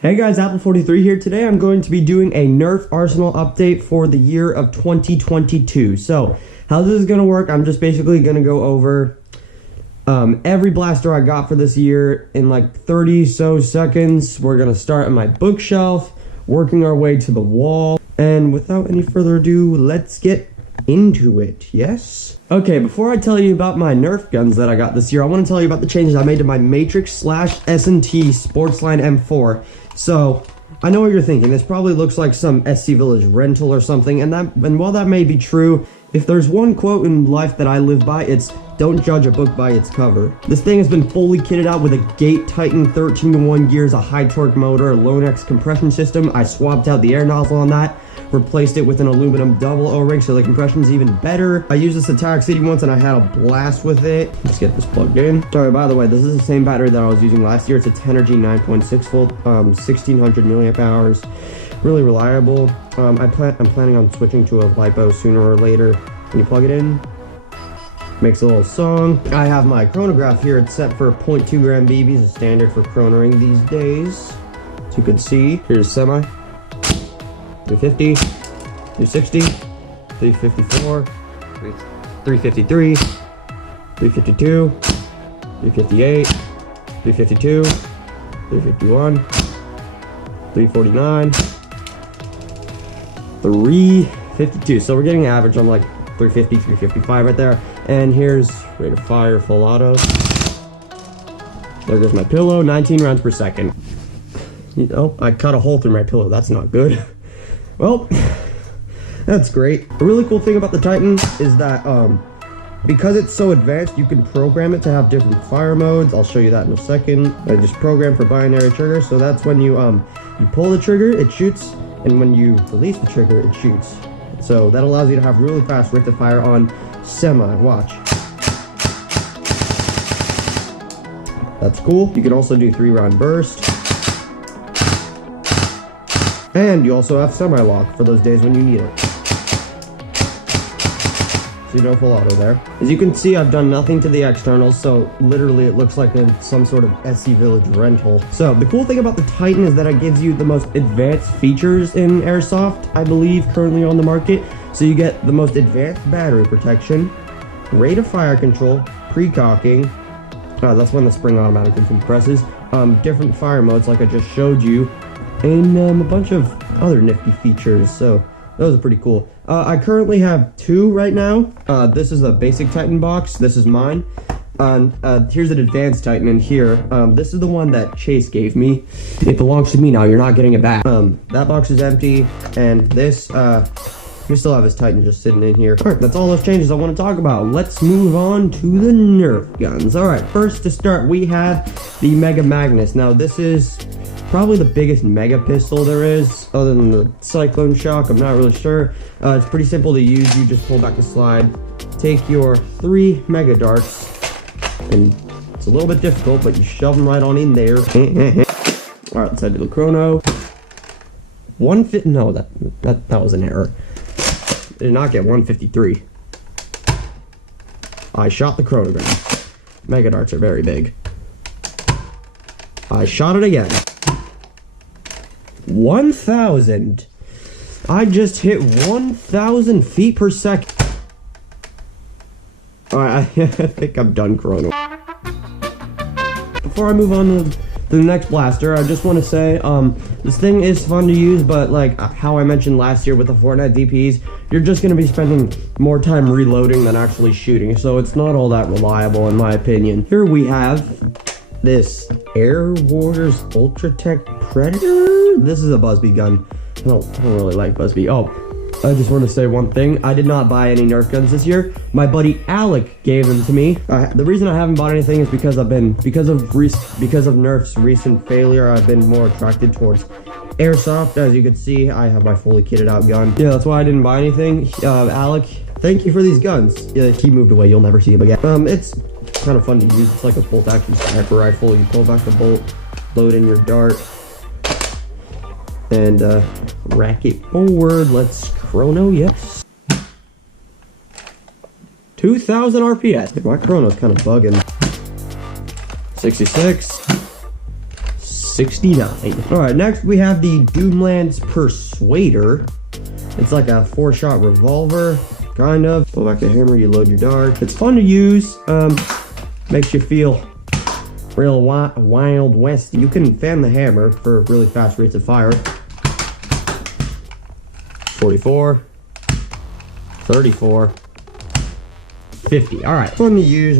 Hey guys, Apple43 here. Today I'm going to be doing a Nerf Arsenal update for the year of 2022. So, how this is going to work, I'm just basically going to go over every blaster I got for this year in like 30 so seconds. We're going to start at my bookshelf, working our way to the wall. And without any further ado, let's get into it, yes? Okay, before I tell you about my Nerf guns that I got this year, I want to tell you about the changes I made to my Matrix / S&T Sportsline M4. So, I know what you're thinking. This probably looks like some SC Village rental or something, and while that may be true, if there's one quote in life that I live by, it's don't judge a book by its cover. This thing has been fully kitted out with a Gate Titan 13-to-1 gears, a high torque motor, a Lonex compression system. I swapped out the air nozzle on that, replaced it with an aluminum double O-ring so the compression's even better. I used this Attack City once and I had a blast with it. Let's get this plugged in. Sorry, by the way, this is the same battery that I was using last year. It's a Tenergy 9.6 volt, 1600 milliamp hours. Really reliable. I'm planning on switching to a LiPo sooner or later. When you plug it in, makes a little song. I have my chronograph here. It's set for 0.2 gram BBs, a standard for chronoring these days. As you can see, here's semi. 350, 360, 354, 353, 352, 358, 352, 351, 349, 352. So we're getting an average on like 350, 355 right there. And here's rate of fire, full auto. There goes my pillow, 19 rounds per second. Oh, I cut a hole through my pillow. That's not good. Well, that's great. A really cool thing about the Titan is that because it's so advanced, you can program it to have different fire modes. I'll show you that in a second. I just program for binary trigger, so that's when you pull the trigger, it shoots, and when you release the trigger, it shoots. So that allows you to have really fast rate of fire on semi. Watch. That's cool. You can also do 3-round burst. And you also have semi-lock for those days when you need it. So you don't full auto there. As you can see, I've done nothing to the externals, so literally it looks like some sort of SC Village rental. So the cool thing about the Titan is that it gives you the most advanced features in Airsoft, I believe, currently on the market. So you get the most advanced battery protection, rate of fire control, pre-cocking, that's when the spring automatically compresses, different fire modes like I just showed you, and a bunch of other nifty features, so those are pretty cool. I currently have two right now. This is a basic Titan box. This is mine. Here's an advanced Titan in here. This is the one that Chase gave me. It belongs to me now. You're not getting it back. That box is empty, and this, we still have his Titan just sitting in here. Alright, that's all those changes I want to talk about. Let's move on to the Nerf guns. Alright, first to start, we have the Mega Magnus. Now, this is probably the biggest mega pistol there is, other than the Cyclone Shock. I'm not really sure. It's pretty simple to use. You just pull back the slide, take your 3 mega darts, and it's a little bit difficult, but you shove them right on in there. Alright, let's head to the chrono. No, that was an error. I did not get 153. I shot the chronograph. Mega darts are very big. I shot it again. 1,000. I just hit 1,000 feet per second. Alright, I think I'm done chrono. Before I move on to the next blaster, I just want to say, this thing is fun to use, but like how I mentioned last year with the Fortnite DPs, you're just going to be spending more time reloading than actually shooting, so it's not all that reliable in my opinion. Here we have this Air Warriors Ultra Tech Predator. This is a Busby gun. I don't really like Busby. Oh, I just want to say one thing. I did not buy any Nerf guns this year. My buddy Alec gave them to me. The reason I haven't bought anything is because of Nerf's recent failure. I've been more attracted towards Airsoft. As you can see, I have my fully kitted out gun. Yeah, that's why I didn't buy anything. Alec, thank you for these guns. Yeah, he moved away. You'll never see him again. It's kind of fun to use. It's like a bolt action sniper rifle. You pull back the bolt, load in your dart, and rack it forward. Let's chrono, yes. 2,000 RPS. My chrono's kind of bugging. 66, 69. Alright, next we have the Doomland's Persuader. It's like a 4-shot revolver, kind of. Pull back the hammer, you load your dart. It's fun to use, makes you feel real Wild West. You can fan the hammer for really fast rates of fire. 44, 34, 50. Alright, fun to use,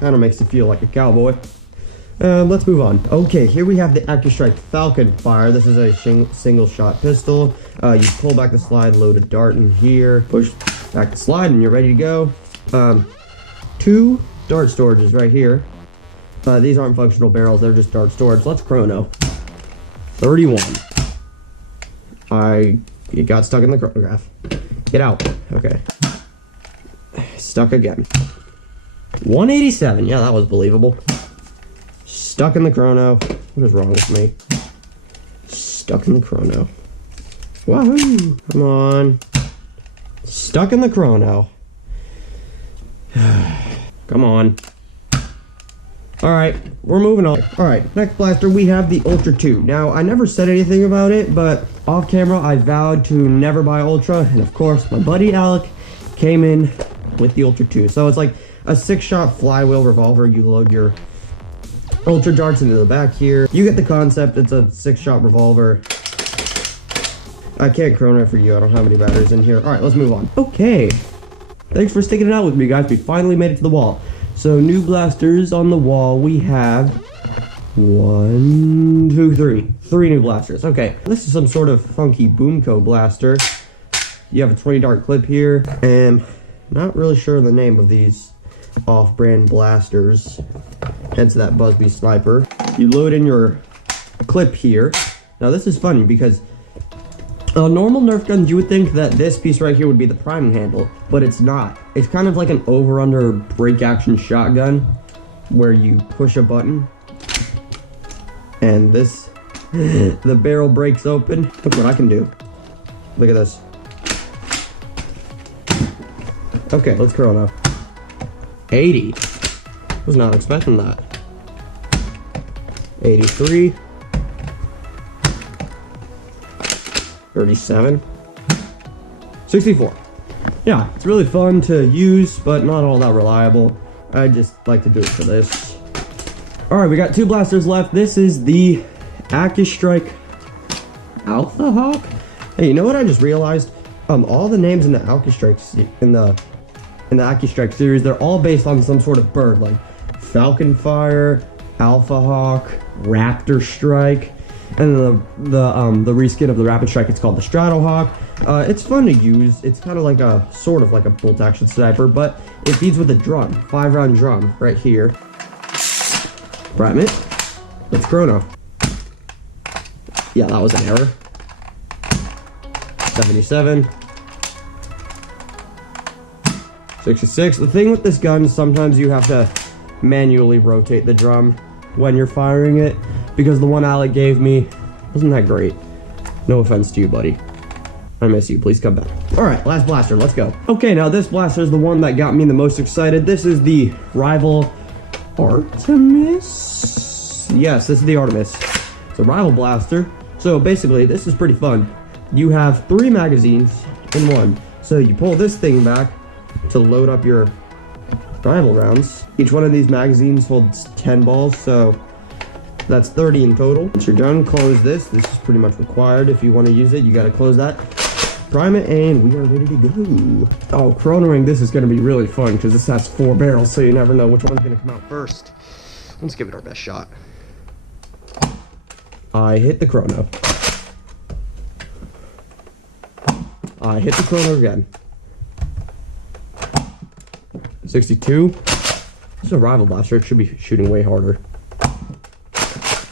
kind of makes you feel like a cowboy. Let's move on. Okay, here we have the AccuStrike Falcon Fire. This is a single shot pistol. You pull back the slide, load a dart in here, push back the slide, and you're ready to go. 2 dart storages right here. These aren't functional barrels, they're just dart storage. Let's chrono. 31. It got stuck in the chronograph. Get out. Okay. Stuck again. 187. Yeah, that was believable. Stuck in the chrono. What is wrong with me? Stuck in the chrono. Wahoo! Come on. Stuck in the chrono. Come on. Alright, we're moving on. Alright, next blaster we have the Ultra 2. Now, I never said anything about it, but off camera I vowed to never buy Ultra, and of course my buddy Alec came in with the Ultra 2. So it's like a 6-shot flywheel revolver. You load your Ultra darts into the back here. You get the concept. It's a 6-shot revolver. I can't chrono for you. I don't have any batteries in here. Alright, let's move on. Okay. Thanks for sticking it out with me, guys. We finally made it to the wall. So, new blasters on the wall. We have 1, 2, 3. 3 new blasters. Okay. This is some sort of funky Boomco blaster. You have a 20 dart clip here. And not really sure the name of these off-brand blasters. Hence that Busby sniper. You load in your clip here. Now this is funny because normal Nerf guns, you would think that this piece right here would be the priming handle, but it's not. It's kind of like an over-under break action shotgun where you push a button and this the barrel breaks open. Look what I can do. Look at this. Okay, let's chrono. 80. Was not expecting that. 83. 37. 64. Yeah, it's really fun to use, but not all that reliable. I just like to do it for this. Alright, we got 2 blasters left. This is the AccuStrike Alpha Hawk. Hey, you know what I just realized? All the names in the AccuStrike in the AccuStrike series, they're all based on some sort of bird, like Falcon Fire, Alpha Hawk, Raptor Strike, and the reskin of the Rapid Strike, it's called the Stratohawk. It's fun to use. It's kind of like a sort of like a bolt action sniper, but it feeds with a drum, 5-round drum right here. Prime it. Let's chrono. Yeah, that was an error. 77. 66. The thing with this gun, sometimes you have to manually rotate the drum when you're firing it, because the one Alec gave me wasn't that great. No offense to you, buddy. I miss you. Please come back. Alright, last blaster. Let's go. Okay, now this blaster is the one that got me the most excited. This is the Rival Artemis? Yes, this is the Artemis. It's a Rival blaster. So basically, this is pretty fun. You have 3 magazines in one. So you pull this thing back to load up your Rival rounds. Each one of these magazines holds 10 balls, so that's 30 in total. Once you're done, close this. This is pretty much required. If you want to use it, you got to close that. Prime it, and we are ready to go. Oh, chronoing this is going to be really fun because this has 4 barrels, so you never know which one's going to come out first. Let's give it our best shot. I hit the chrono. I hit the chrono again. 62. This is a Rival blaster. It should be shooting way harder.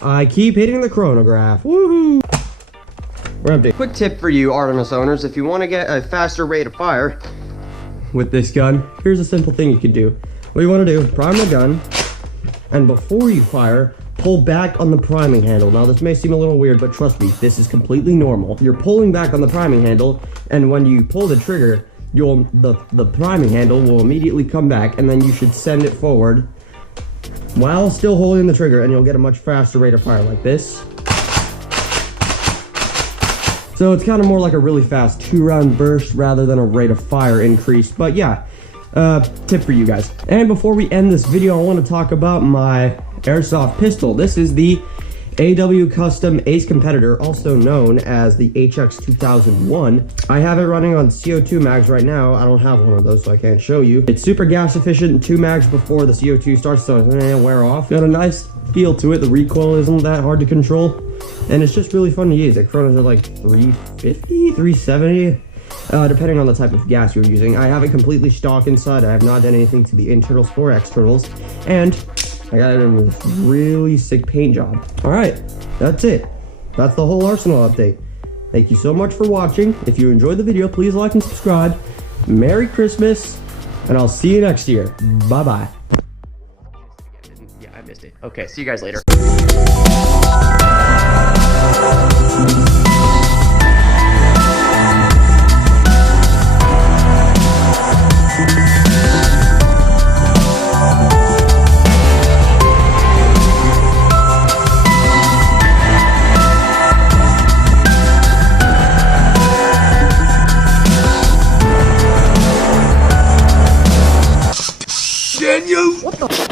I keep hitting the chronograph. Woohoo! We're empty. Quick tip for you Artemis owners: if you want to get a faster rate of fire with this gun, here's a simple thing you can do. What you want to do: prime the gun, and before you fire, pull back on the priming handle. Now this may seem a little weird, but trust me, this is completely normal. You're pulling back on the priming handle, and when you pull the trigger, the priming handle will immediately come back, and then you should send it forward while still holding the trigger, and you'll get a much faster rate of fire like this. So it's kind of more like a really fast 2-round burst rather than a rate of fire increase. But yeah, tip for you guys. And before we end this video, I want to talk about my airsoft pistol. This is the AW Custom Ace Competitor, also known as the HX 2001. I have it running on CO2 mags right now. I don't have one of those, so I can't show you. It's super gas efficient, 2 mags before the CO2 starts to wear off. Got a nice feel to it. The recoil isn't that hard to control, and it's just really fun to use. It chronos at like 350, 370, depending on the type of gas you're using. I have it completely stock inside. I have not done anything to the internals or externals, and I got it in a really sick paint job. Alright, that's it. That's the whole Arsenal update. Thank you so much for watching. If you enjoyed the video, please like and subscribe. Merry Christmas, and I'll see you next year. Bye-bye. Yeah, I missed it. Okay, see you guys later. What the?